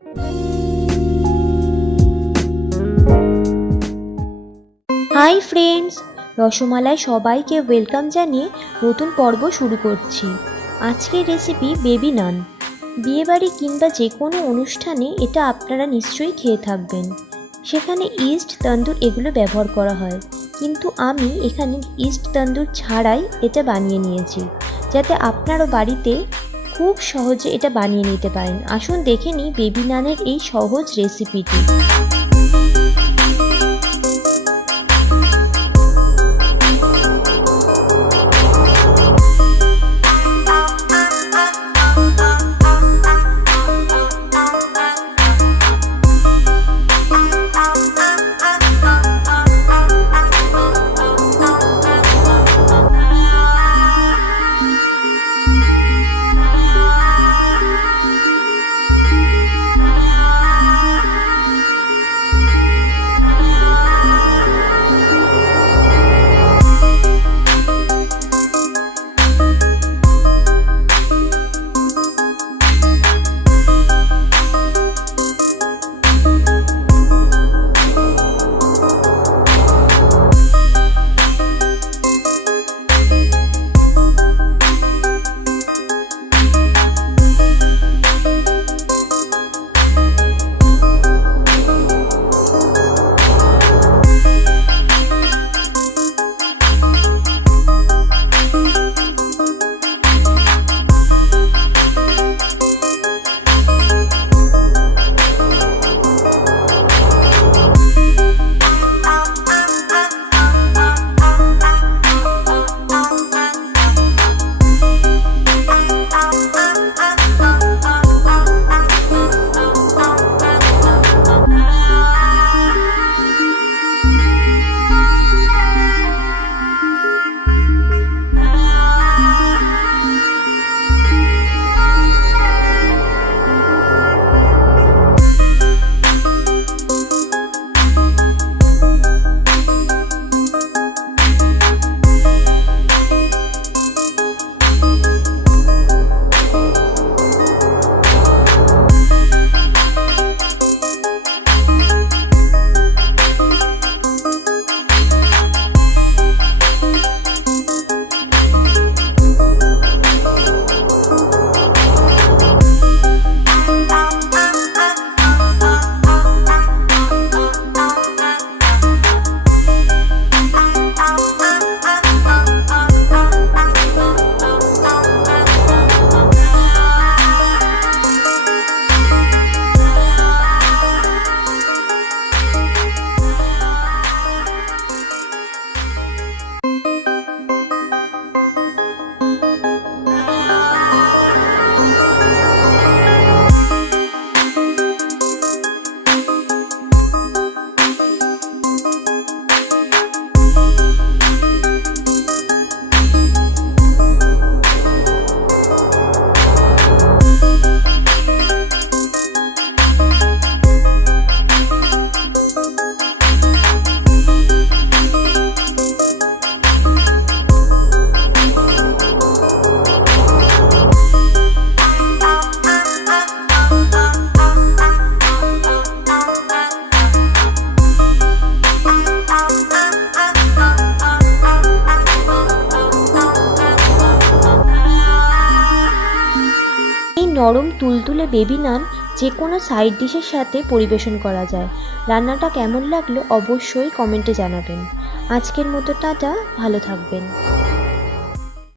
Hi friends, rasmalai সবাইকে welcome জানিয়ে নতুন পর্ব শুরু করছি। আজকের রেসিপি বেবি নান। বিয়েবাড়ি কিংবা যে কোনো অনুষ্ঠানে এটা আপনারা নিশ্চয়ই খেয়ে থাকবেন। সেখানে ইস্ট, তান্দুর এগুলো ব্যবহার করা হয়, কিন্তু আমি এখানে ইস্ট তান্দুর ছাড়াই এটা বানিয়ে নিয়েছি, যাতে আপনারও বাড়িতে খুব সহজে এটা বানিয়ে নিতে পারেন। আসুন দেখে নিই বেবি নানের এই সহজ রেসিপিটি। নরম তুলতুলে বেবি নান যে কোনো সাইড ডিশের সাথে পরিবেশন করা যায়। রান্নাটা কেমন লাগলো অবশ্যই কমেন্টে জানাবেন। আজকের মতো টাটা, ভালো থাকবেন।